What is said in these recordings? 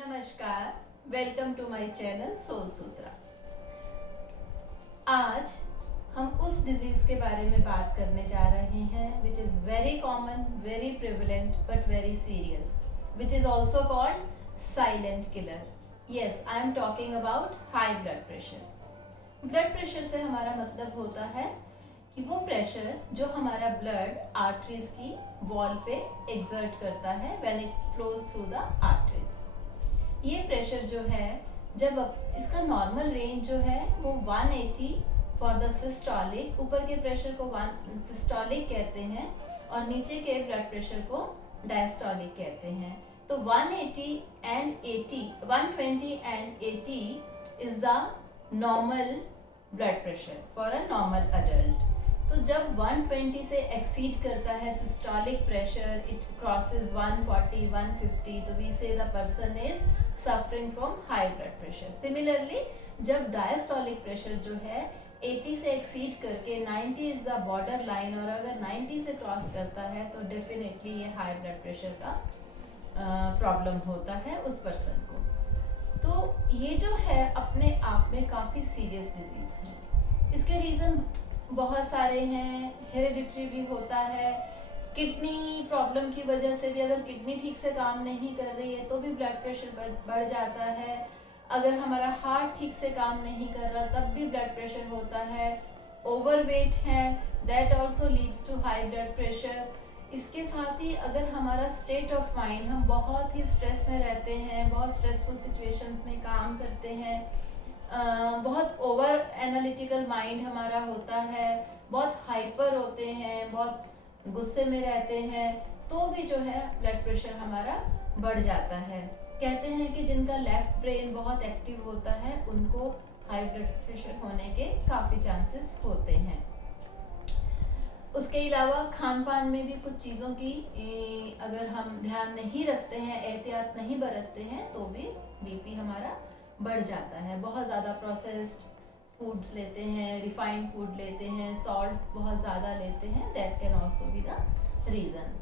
नमस्कार, welcome to my channel Soul Sutra. आज हम उस डिजीज के बारे में बात करने जा रहे हैं which is very common, very prevalent but very serious, which is also called silent killer. Yes, I am talking about high blood pressure. Blood pressure से हमारा मतलब होता है कि वो प्रेशर जो हमारा ब्लड आर्टरीज की वॉल पे एग्जर्ट करता है when it flows through the arteries. ये प्रेशर जो है, जब इसका नॉर्मल रेंज जो है वो 180 फॉर द सिस्टोलिक, ऊपर के प्रेशर को सिस्टोलिक कहते हैं और नीचे के ब्लड प्रेशर को डायस्टोलिक कहते हैं। तो 180 and 80, 120 and 80 is the normal blood pressure for a normal adult. तो जब 120 से एक्सीड करता है सिस्टोलिक प्रेशर, इट क्रॉसेस 140, 150, तो वी से the person is suffering from high blood pressure. Similarly जब डायस्टोलिक प्रेशर जो है 80 से एक्सीड करके 90 इज द बॉर्डर लाइन, और अगर 90 से क्रॉस करता है तो डेफिनेटली ये हाई ब्लड प्रेशर का प्रॉब्लम होता है उस पर्सन को। तो ये जो है अपने आप में काफ़ी सीरियस डिजीज है। इसके रीज़न बहुत सारे हैं। हेरिडिटरी भी होता है, किडनी प्रॉब्लम की वजह से भी, अगर किडनी ठीक से काम नहीं कर रही है तो भी ब्लड प्रेशर बढ़ जाता है। अगर हमारा हार्ट ठीक से काम नहीं कर रहा तब भी ब्लड प्रेशर होता है। ओवरवेट है, that also leads to high blood pressure. इसके साथ ही अगर हमारा स्टेट ऑफ माइंड, हम बहुत ही स्ट्रेस में रहते हैं, बहुत स्ट्रेसफुल सिचुएशंस में काम करते हैं, बहुत ओवर एनालिटिकल माइंड हमारा होता है, बहुत हाइपर होते हैं, बहुत गुस्से में रहते हैं, तो भी जो है ब्लड प्रेशर हमारा बढ़ जाता है। कहते हैं कि जिनका लेफ्ट ब्रेन बहुत एक्टिव होता है उनको हाई ब्लड प्रेशर होने के काफ़ी चांसेस होते हैं। उसके अलावा खान पान में भी कुछ चीज़ों की अगर हम ध्यान नहीं रखते हैं, एहतियात नहीं बरतते हैं, तो भी बीपी हमारा बढ़ जाता है। बहुत ज़्यादा प्रोसेस्ड फूड्स लेते हैं, रिफाइंड फूड लेते हैं, सॉल्ट बहुत ज़्यादा लेते हैं, that can also be the reason.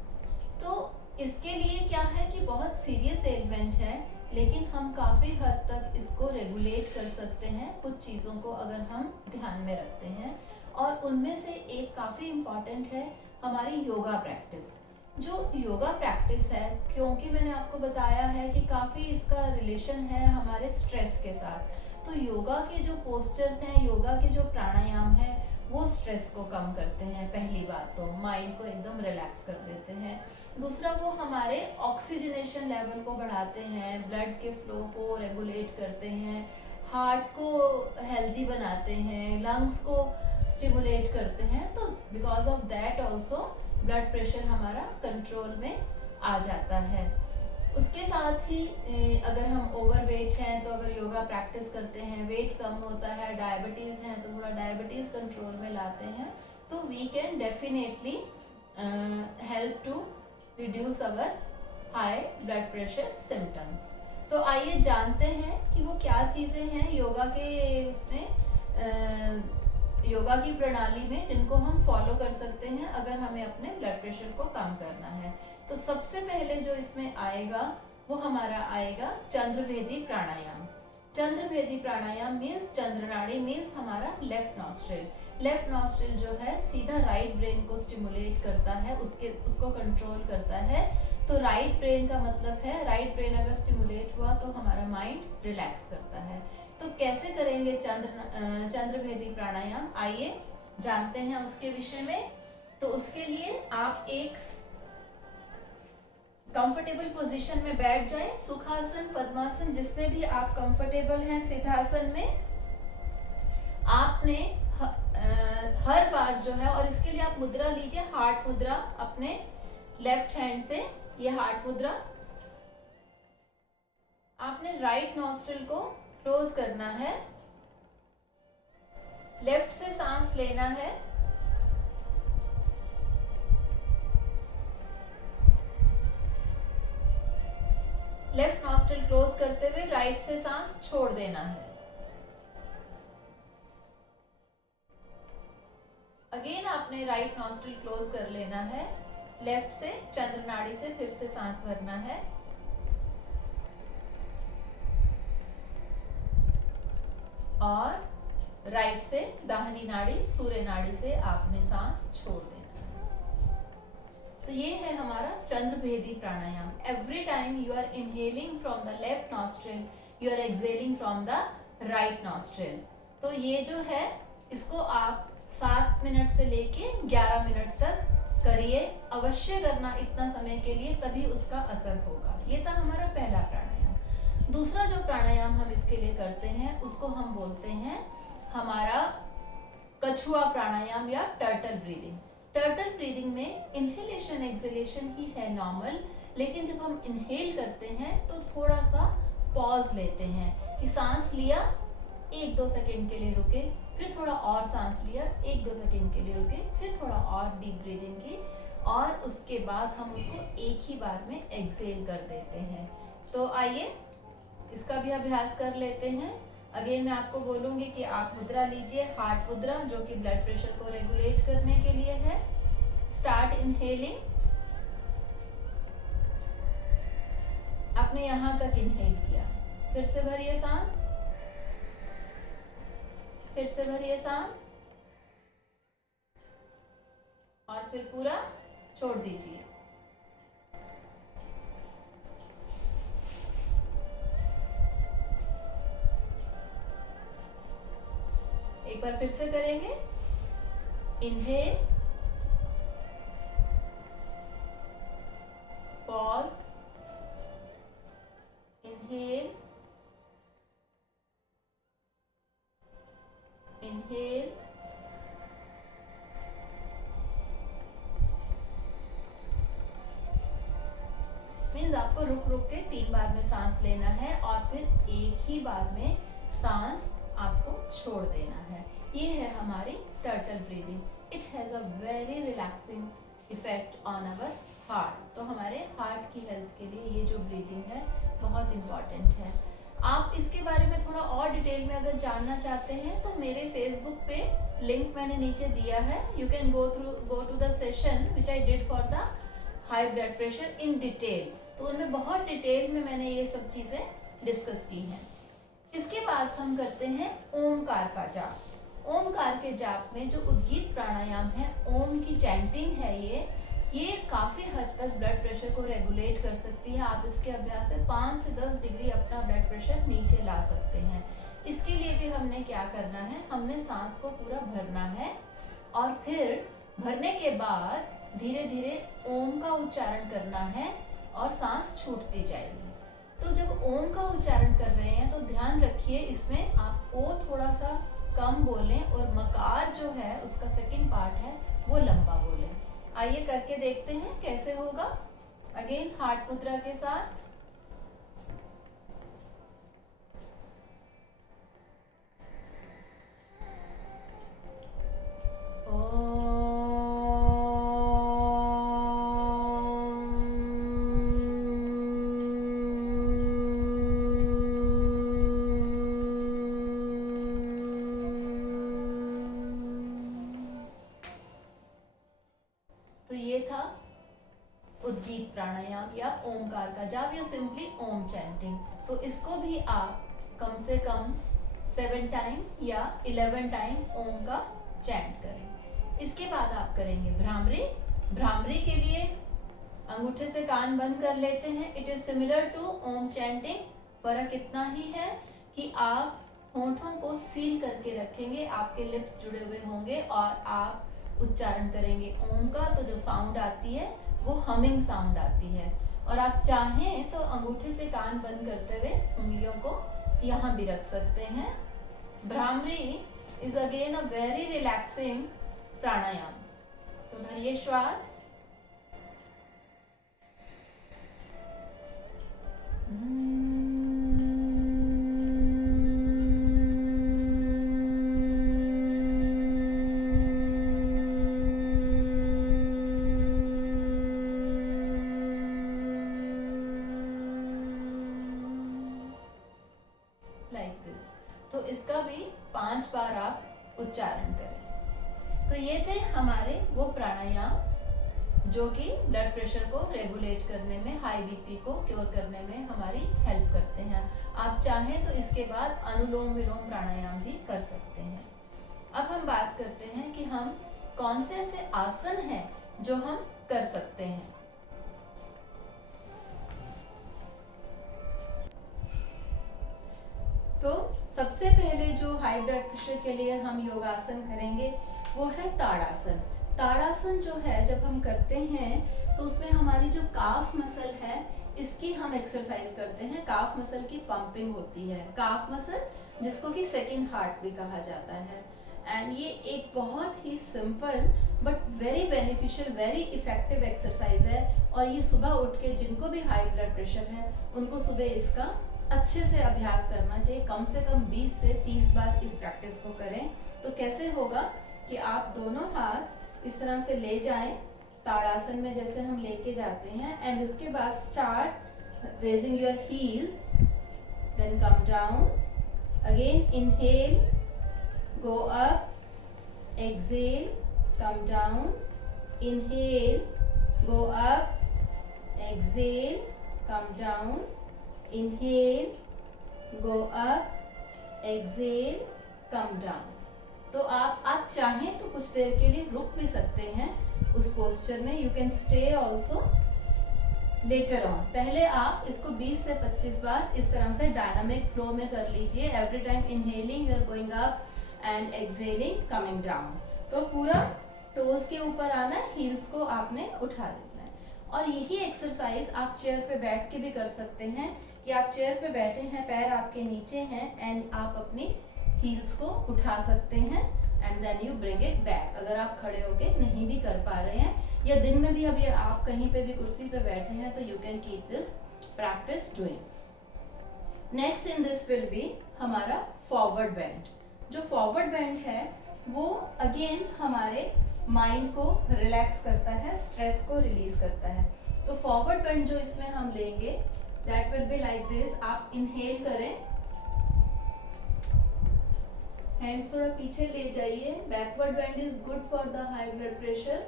तो इसके लिए क्या है कि बहुत सीरियस एलिमेंट है, लेकिन हम काफ़ी हद तक इसको रेगुलेट कर सकते हैं कुछ चीज़ों को अगर हम ध्यान में रखते हैं। और उनमें से एक काफ़ी इम्पॉर्टेंट है हमारी योगा प्रैक्टिस। जो योगा प्रैक्टिस है, क्योंकि मैंने आपको बताया है कि काफ़ी इसका रिलेशन है हमारे स्ट्रेस के साथ, तो योगा के जो पोस्चर्स हैं, योगा के जो प्राणायाम हैं, वो स्ट्रेस को कम करते हैं। पहली बात तो माइंड को एकदम रिलैक्स कर देते हैं। दूसरा, वो हमारे ऑक्सीजनेशन लेवल को बढ़ाते हैं, ब्लड के फ्लो को रेगुलेट करते हैं, हार्ट को हेल्दी बनाते हैं, लंग्स को स्टिमुलेट करते हैं। तो because of that also blood pressure हमारा कंट्रोल में आ जाता है। उसके साथ ही अगर हम ओवरवेट हैं तो अगर योगा प्रैक्टिस करते हैं, वेट कम होता है, डायबिटीज़ हैं तो थोड़ा डायबिटीज़ कंट्रोल में लाते हैं, तो we can definitely help to reduce our high blood pressure symptoms. तो आइए जानते हैं कि वो क्या चीज़ें हैं योगा के उसमें योगा की प्रणाली में जिनको हम फॉलो कर सकते हैं अगर हमें अपने ब्लड प्रेशर को कम करना है। तो सबसे पहले जो इसमें आएगा वो हमारा आएगा चंद्रभेदी प्राणायाम। चंद्रभेदी प्राणायाम मीन्स चंद्रनाड़ी मीन्स हमारा लेफ्ट नॉस्ट्रिल। लेफ्ट नॉस्ट्रिल जो है सीधा राइट ब्रेन को स्टिमुलेट करता है, उसको कंट्रोल करता है। तो राइट ब्रेन का मतलब है, राइट ब्रेन अगर स्टिमुलेट हुआ तो हमारा माइंड रिलैक्स करता है। तो कैसे करेंगे चंद्रभेदी प्राणायाम, आइए जानते हैं उसके विषय में। तो उसके लिए आप एक कंफर्टेबल पोजीशन में बैठ जाएं, सुखासन, पद्मासन, जिसमें भी आप कंफर्टेबल हैं। सिद्धासन में आपने हर बार जो है, और इसके लिए आप मुद्रा लीजिए, हार्ट मुद्रा, अपने लेफ्ट हैंड से ये हार्ट मुद्रा। आपने राइट नॉस्ट्रिल को क्लोज करना है, लेफ्ट से सांस लेना है, लेफ्ट नॉस्ट्रिल क्लोज करते हुए राइट से सांस छोड़ देना है। अगेन आपने राइट नॉस्ट्रिल क्लोज कर लेना है, लेफ्ट से चंद्र नाड़ी से फिर से सांस भरना है, और राइट से दाहिनी नाड़ी सूर्य नाड़ी से आपने सांस छोड़ देना। तो ये है हमारा Chandrabhedi pranayama. Every time you are inhaling from the left nostril, you are exhaling from the right nostril. तो ये जो है इसको आप 7 मिनट से लेके 11 मिनट तक करिए, अवश्य करना इतना समय के लिए, तभी उसका असर होगा। ये था हमारा पहला प्राणायाम। दूसरा जो प्राणायाम हम इसके लिए करते हैं उसको हम बोलते हैं हमारा कछुआ प्राणायाम या टर्टल ब्रीदिंग। टर्टल ब्रीदिंग में इनहेलेशन एक्सहेलेशन ही है नॉर्मल, लेकिन जब हम इनहेल करते हैं तो थोड़ा सा पॉज लेते हैं कि सांस लिया, 1-2 सेकेंड के लिए रुके, फिर थोड़ा और सांस लिया, 1-2 सेकेंड के लिए रुके, फिर थोड़ा और डीप ब्रीदिंग की, और उसके बाद हम उसको एक ही बार में एक्सहेल कर देते हैं। तो आइए इसका भी अभ्यास कर लेते हैं। अगेन मैं आपको बोलूंगी कि आप मुद्रा लीजिए, हार्ट मुद्रा, जो कि ब्लड प्रेशर को रेगुलेट करने के लिए है। Start inhaling. आपने यहां तक इनहेल किया, फिर से भरिए सांस, फिर से भरिए सांस, और फिर पूरा छोड़ दीजिए। एक बार फिर से करेंगे। Inhale, pause, inhale, inhale, means आपको रुक रुक के 3 बार में सांस लेना है और फिर एक ही बार में सांस आपको छोड़ देना है। ये है हमारी turtle breathing. It has a very relaxing effect on our heart. तो हमारे हार्ट की हेल्थ के लिए ये जो ब्रीदिंग है बहुत इम्पॉर्टेंट है। आप इसके बारे में थोड़ा और डिटेल में अगर जानना चाहते हैं तो मेरे फेसबुक पे लिंक मैंने नीचे दिया है। You can go to the session which I did for the high blood pressure in detail. तो उनमें बहुत डिटेल में मैंने ये सब चीजें डिस्कस की हैं। इसके बाद हम करते हैं ओमकार का जाप। ओमकार के जाप में जो उद्गीत प्राणायाम है, ओम की चैंटिंग है, ये काफी हद तक ब्लड प्रेशर को रेगुलेट कर सकती है। आप इसके अभ्यास से 5 से 10 डिग्री अपना ब्लड प्रेशर नीचे ला सकते हैं। इसके लिए भी हमने क्या करना है, हमने सांस को पूरा भरना है और फिर भरने के बाद धीरे धीरे ओम का उच्चारण करना है और सांस छूटती जाएगी। तो जब ओम का उच्चारण कर रहे हैं तो ध्यान रखिए इसमें आप ओ थोड़ा सा कम बोलें और मकार जो है उसका सेकंड पार्ट है वो लंबा बोलें। आइए करके देखते हैं कैसे होगा। अगेन हार्ट मुद्रा के साथ। तो ये था उद्गीत प्राणायाम या ओमकार का जाप या सिंपली ओम चैंटिंग। तो इसको भी आप कम से कम 7 टाइम या 11 टाइम ओम का चैंट करें। इसके बाद आप करेंगे भ्रामरी। भ्रामरी के लिए अंगूठे से कान बंद कर लेते हैं। It is similar to Om chanting. फर्क इतना ही है कि आप होठों को सील करके रखेंगे, आपके लिप्स जुड़े हुए होंगे और आप उच्चारण करेंगे ओम का। तो जो साउंड आती है वो हमिंग साउंड आती है। और आप चाहें तो अंगूठे से कान बंद करते हुए उंगलियों को यहाँ भी रख सकते हैं। Bhramari is again a very relaxing pranayama. तो भरिए श्वास, तो इसका भी 5 बार आप उच्चारण करें। तो ये थे हमारे वो प्राणायाम जो कि ब्लड प्रेशर को रेगुलेट करने में, हाई बीपी को क्योर करने में हमारी हेल्प करते हैं। आप चाहें तो इसके बाद अनुलोम विलोम प्राणायाम भी कर सकते हैं। अब हम बात करते हैं कि हम कौन से ऐसे आसन हैं जो हम कर सकते हैं। तो सबसे पहले जो हाई ब्लड प्रेशर के लिए हम योगासन करेंगे वो है ताड़ासन। ताड़ासन जो है जब हम करते हैं तो उसमें हमारी जो काफ मसल है इसकी हम एक्सरसाइज करते हैं। काफ मसल की पंपिंग होती है, काफ मसल जिसको कि सेकंड हार्ट भी कहा जाता है। एंड ये एक बहुत ही simple but very beneficial, very effective exercise है। और ये सुबह उठ के जिनको भी हाई ब्लड प्रेशर है उनको सुबह इसका अच्छे से अभ्यास करना चाहिए। कम से कम 20 से 30 बार इस प्रैक्टिस को करें। तो कैसे होगा कि आप दोनों हाथ इस तरह से ले जाएं ताड़ासन में जैसे हम लेके जाते हैं, एंड उसके बाद start raising your heels, then come down again, inhale, go up, exhale, come down, inhale, go up, exhale, come down, inhale, go up, exhale, come down। तो आप चाहें तो कुछ देर के लिए रुक भी सकते हैं उस पोस्चर में। You can stay also later on. पहले आप इसको 20 से 25 बार इस तरह से डायनामिक फ्लो में कर लीजिए। Every time inhaling you are going up and exhaling coming down. तो पूरा टोज के ऊपर आना है, हील्स को आपने उठा लेना है। और यही एक्सरसाइज आप चेयर पे बैठ के भी कर सकते हैं कि आप चेयर पे बैठे हैं, पैर आपके नीचे हैं एंड आप अपनी हील्स को उठा सकते हैं and then you bring it back. अगर आप खड़े होके नहीं भी कर पा रहे हैं या दिन में भी अभी आप कहीं पे भी कुर्सी पे बैठे हैं तो you can keep this practice doing. Next in this will be हमारा फॉरवर्ड बेंड। जो फॉरवर्ड बेंड है वो अगेन हमारे माइंड को रिलैक्स करता है, स्ट्रेस को रिलीज करता है। तो फॉरवर्ड बेंड जो इसमें हम लेंगे that will be like this. आप इनहेल करें, हैंड्स थोड़ा पीछे ले जाइए। Backward bend is good for the high blood pressure.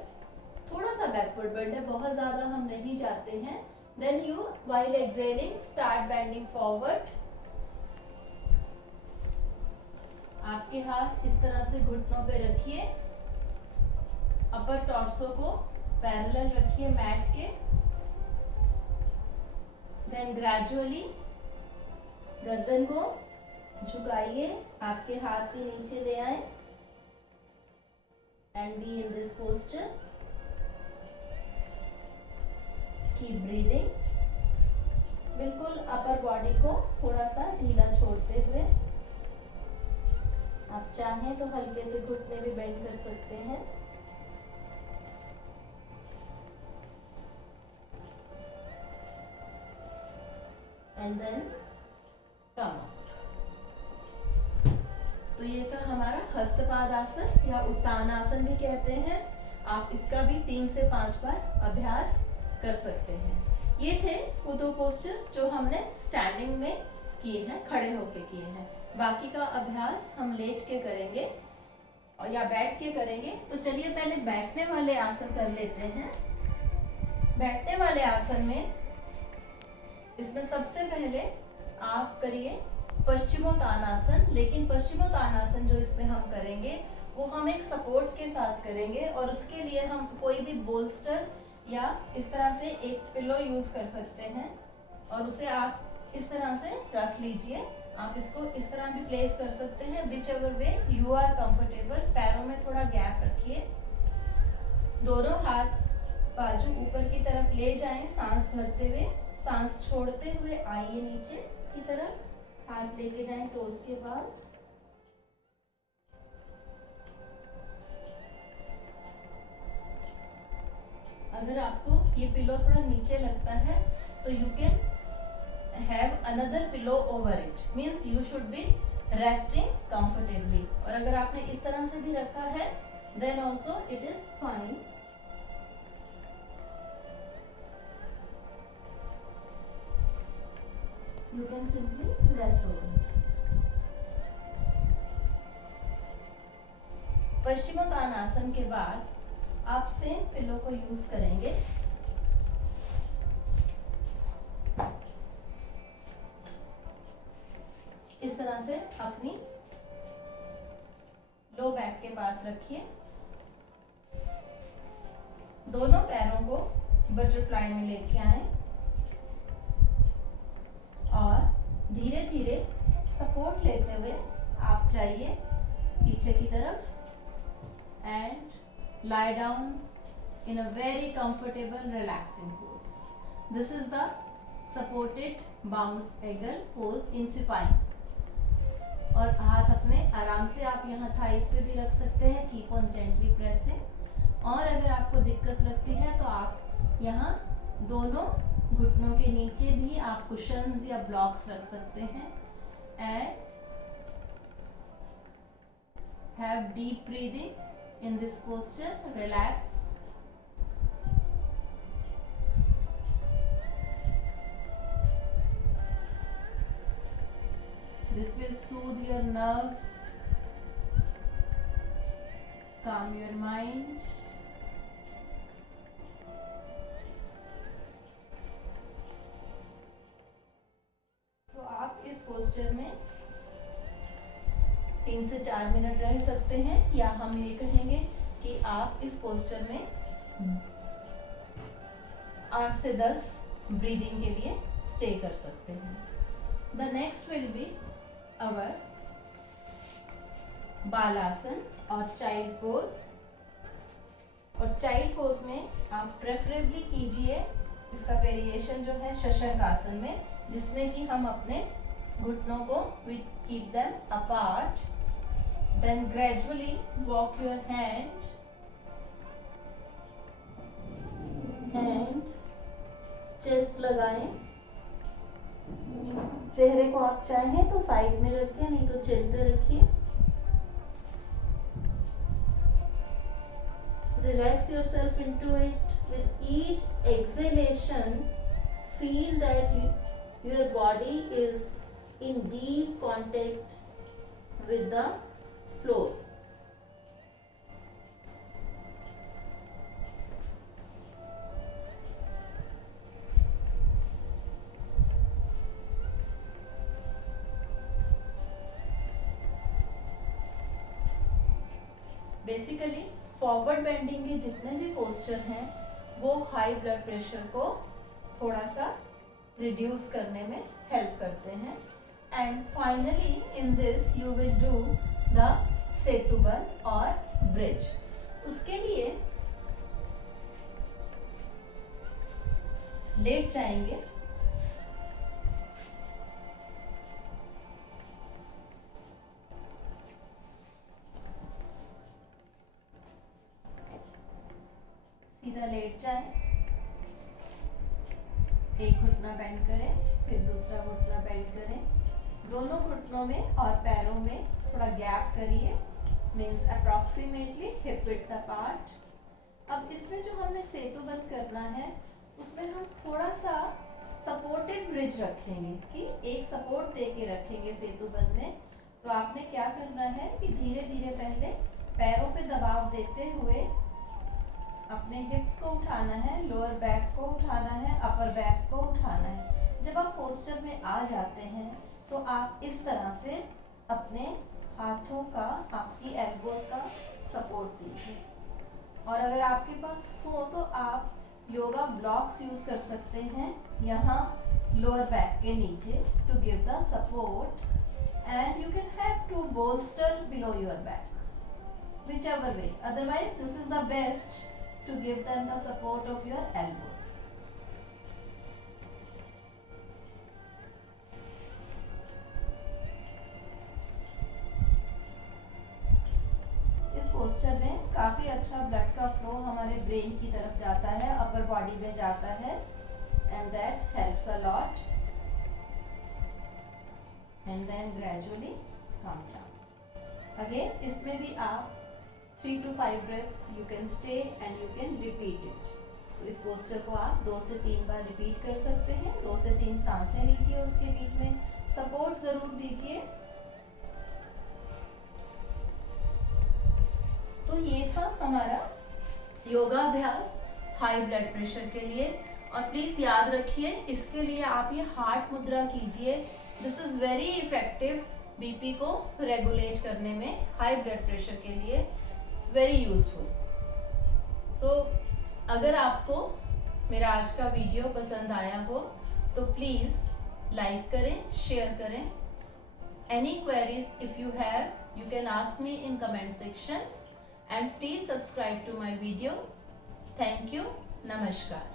थोड़ा सा बैकवर्ड बेंड है, बहुत ज्यादा हम नहीं जाते हैं। Then you while exhaling start bending forward. आपके हाथ इस तरह से घुटनों पे रखिए, अपर टॉर्सो को पैरेलल रखिए मैट के। देन ग्रेजुअली गर्दन को झुकाइए, आपके हाथ भी नीचे ले आए and be in this posture. Keep breathing. बिल्कुल अपर बॉडी को थोड़ा सा ढीला छोड़ते हुए। आप चाहें तो हल्के से घुटने भी बेंड कर सकते हैं। And then come up. तो ये था हमारा हस्तपादासन या उत्तानासन भी कहते हैं। आप इसका भी 3 से 5 बार अभ्यास कर सकते हैं। ये थे वो 2 पोस्चर जो हमने स्टैंडिंग में किए हैं, खड़े होके किए हैं। बाकी का अभ्यास हम लेट के करेंगे और या बैठ के करेंगे। तो चलिए पहले बैठने वाले आसन कर लेते हैं। बैठने वाले आसन में इसमें सबसे पहले आप करिए पश्चिमोत्तानासन। लेकिन पश्चिमोत्तानासन जो इसमें हम करेंगे वो हम एक सपोर्ट के साथ करेंगे और उसके लिए हम कोई भी बोल्स्टर या इस तरह से एक पिलो यूज कर सकते हैं और उसे आप इस तरह से रख लीजिए। आप इसको इस तरह भी प्लेस कर सकते हैं, whichever way you are comfortable. पैरों में थोड़ा गैप रखिए। दोनों हाथ बाजू ऊपर की तरफ ले जाएं, सांस भरते हुए, सांस छोड़ते हुए आइए नीचे की तरफ, हाथ लेके जाएं टोज के पास। अगर आपको ये पिलो थोड़ा नीचे लगता है तो you can have another pillow over it, means you should be resting comfortably. और अगर आपने इस तरह से भी रखा है then also it is fine. You can simply rest over it. Paschimottanasana के बाद आप सेम पिलो को यूज करेंगे। इस तरह से अपनी लो बैक के पास रखिए। दोनों पैरों को बटरफ्लाई में लेके आए और धीरे धीरे सपोर्ट लेते हुए आप जाइए पीछे की तरफ and lie down in a very comfortable relaxing pose. This is the supported bound eagle pose in supine. और हाथ अपने आराम से आप यहाँ थाइस पे भी रख सकते हैं। Keep on gently pressing. और अगर आपको दिक्कत लगती है तो आप यहाँ दोनों घुटनों के नीचे भी आप कुशन्स या ब्लॉक्स रख सकते हैं। And have deep breathing in this posture. Relax. This will soothe your nerves, calm your mind. तो आप इस पोस्चर में 3 से 4 मिनट रह सकते हैं, या हम ये कहेंगे कि आप इस पोस्चर में 8 से 10 ब्रीदिंग के लिए स्टे कर सकते हैं। The next will be our बालासन और चाइल्ड पोज। और चाइल्ड पोज में आप प्रेफरेबली कीजिए इसका वेरिएशन जो है शशंक आसन में, जिसमें कि हम अपने घुटनों को we keep them apart, then gradually walk your hand and chest लगाएं। चेहरे को आप चाहें तो साइड में रखें, नहीं तो चिन पे रखिए। Relax yourself into it. With each exhalation, feel that your body is in deep contact with the floor. Basically forward bending के जितने भी पोस्चर हैं वो हाई ब्लड प्रेशर को थोड़ा सा रिड्यूस करने में हेल्प करते हैं। And finally in this you will do the Setubandh और ब्रिज। उसके लिए लेट जाएंगे, सीधा लेट जाएं, एक घुटना बेंड करें, फिर दूसरा घुटना बेंड करें। दोनों घुटनों में और पैरों में थोड़ा गैप करिए, means approximately hip width apart. अब इसमें जो हमने सेतुबंध करना है उसमें हम थोड़ा सा सपोर्टेड ब्रिज रखेंगे, कि एक सपोर्ट दे के रखेंगे सेतुबंध में। तो आपने क्या करना है कि धीरे धीरे पहले पैरों पे दबाव देते हुए अपने हिप्स को उठाना है, लोअर बैक को उठाना है, अपर बैक को उठाना है। जब आप पोस्चर में आ जाते हैं तो आप इस तरह से अपने हाथों का, आपकी एल्बोस का सपोर्ट दीजिए। और अगर आपके पास हो तो आप योगा ब्लॉक्स यूज कर सकते हैं यहाँ लोअर बैक के नीचे to give the support, and you can have two bolster below your back, whichever way. Otherwise, this is the best to give them the support of your elbows. इस posture में काफी अच्छा blood का flow हमारे brain की तरफ जाता है, अपर बॉडी में जाता है, and that helps a lot. And then gradually come down. Again, इसमें भी आप 3 to 5 breaths you can stay and you can repeat it. तो इस पोस्चर को आप 2 से 3 बार रिपीट कर सकते हैं। 2 से 3 सांसें लीजिए, उसके बीच में सपोर्ट जरूर दीजिए। तो ये था हमारा योगाभ्यास हाई ब्लड प्रेशर के लिए। और प्लीज याद रखिए, इसके लिए आप ये हार्ट मुद्रा कीजिए। This is very effective BP को रेगुलेट करने में, हाई ब्लड प्रेशर के लिए इट्स वेरी यूजफुल। सो अगर आपको मेरा आज का वीडियो पसंद आया हो तो प्लीज लाइक करें, शेयर करें। Any queries if you have, you can ask me in comment section and please subscribe to my video. Thank you. Namaskar.